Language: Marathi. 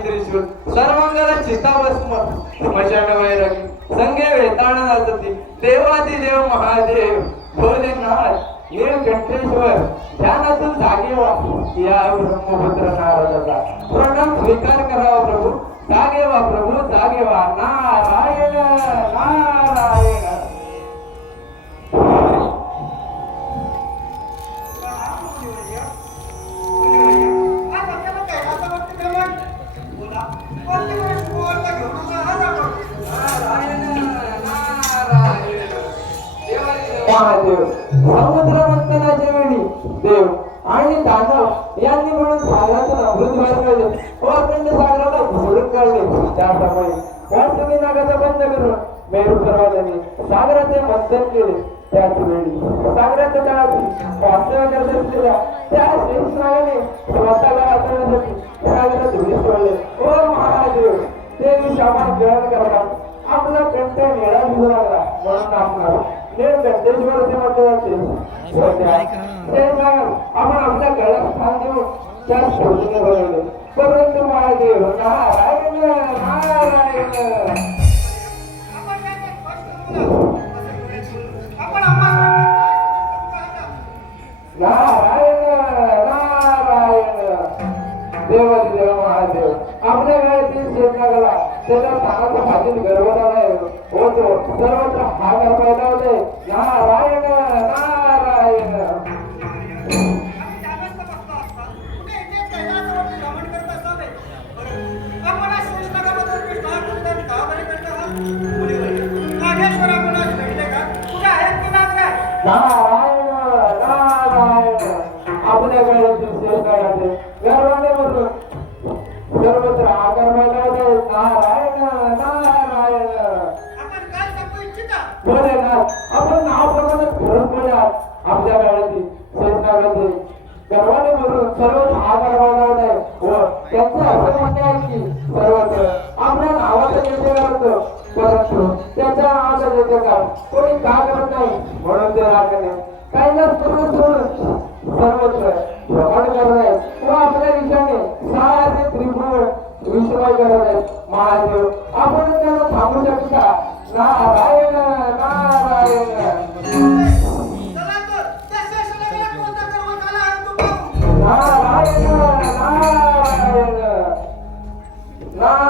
त्रिशूल सर्वांगाला चिताभस्म स्मशान वैरागी संगे वेताळ नाचती देवादिदेव महादेव भोलेनाथ नीलकंठेश्वर ध्यानातून जागे व्हा या ब्रह्मपुत्र नारदाचा प्रणव स्वीकार करावा प्रभू जागे व्हा प्रभू जागे व्हा नारायण नारायण महादेव समुद्र मंथनाच्या वेळी देव आणि दानव यांनी म्हणून सागरातून अमृत बाहेर काढले व अखंड सागराला घोडून काढले त्याप्रमाणे वासुकी नागाचा बंद करून मेरू पर्वताने सागराचे मंथन केले त्याच वेळी सागराच्या तळाशी वास्तव्य करत असलेल्या त्या शेष नागाने स्वतःला वाचवण्यासाठी सागरात धुळी सोडले ओ महादेव ते विषामान ग्रहण करतात आपला कंठ निळा दिसू लागला म्हणून आपला नीलकंठेश्वर असे म्हटले जाते आपण आपल्या गळ्यात स्थान देऊन त्या शोधून बोलवले परंतु महादेव नारायण नारायण नारायण नारायण देवादिदेव महादेव आपल्या गळ्यातील शेतनागाला त्याच्या तानाचा भाजीत गर्भ झालाय होतो सर्वत्र हाकार पैदा होते नारायण नारायण नारायण नारायण आपल्या गळ्यातील शेष काढायचे गर्वाने बोलून सर्वत्र आकार मिळाले नारायण नारायण भोलेनाथ आपण नावाप्रमाणे खरंच बोलूयात आपल्या गळ्यातील शेष काढायचे गर्वाने बोलून सर्वच आकार मिळाले व त्यांचे असं म्हणणे आहे की सर्वत्र आपल्या नावाचं येते करतं परंतु त्याच्या नावाचं येते का कोणी का करत नाही म्हणून ते रागणे काही ना सोडून सर्वत्र भ्रमण करत आहेत व आपल्या विषयाने सारे त्रिभुवन विश्वास करत आहेत महादेव आपण त्यांना थांबू शकता नारायण नारायण नारायण नारायण नारायण